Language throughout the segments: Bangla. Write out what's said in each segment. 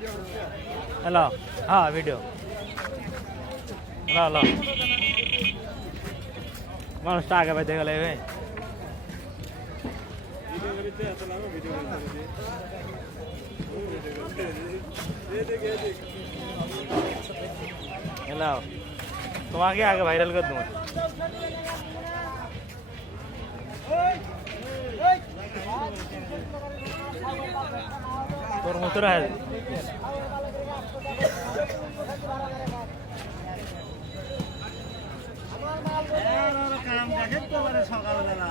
हेलो हाँ वीडियो लो लो. मन स्टार के बैठे देख हेलो तुम आगे आगे वायरल कर दूँगा কাম দেখেন তো মানে সকালবেলা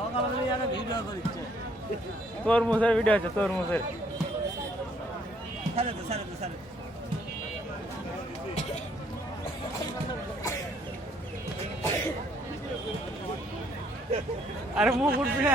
সকালবেলা ইয়ারা ভিডিও আছে তোর মুখের সারে তো সারে তো সারে আরে মুখ উঠবি না।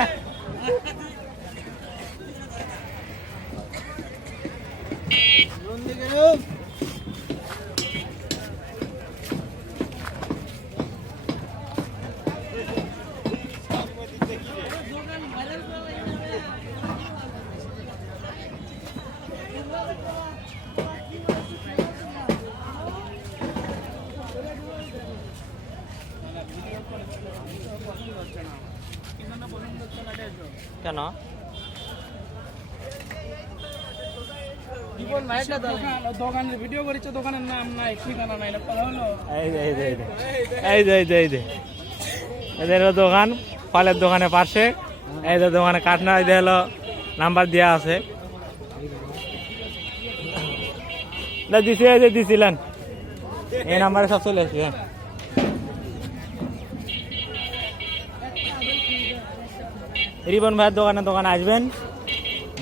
কেন? দোকানের ভিডিও করেছে দোকানের নাম নাই ঠিকানা নাই হলো? এই যে এই যে এই যে এই যে এই যে এদের হলো দোকান ফলের দোকানে পাশে। এই যে দোকানে কাটনা এই হলো নাম্বার দেওয়া আছে। না দিছি এই যে দিছিলেন। এই নাম্বারে সব চলে আসবে হ্যাঁ। রিবন ভাইয়ের দোকানে দোকানে আসবেন।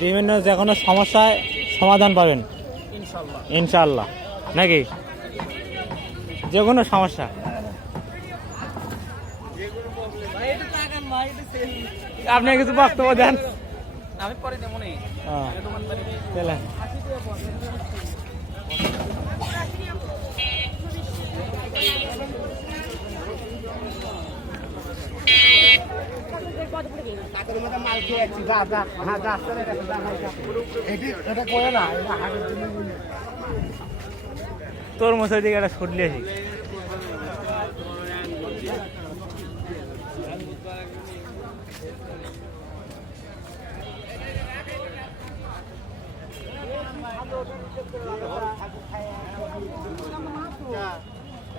বিভিন্ন যে কোনো সমস্যায় সমাধান পাবেন। ইনশাল্লাহ নাকি? যে কোনো সমস্যা। আপনি কিছু বক্তব্য দেন। আমি পরে দেবো নি। তোর মশাই দিকে একটা ছুটলি আসি যা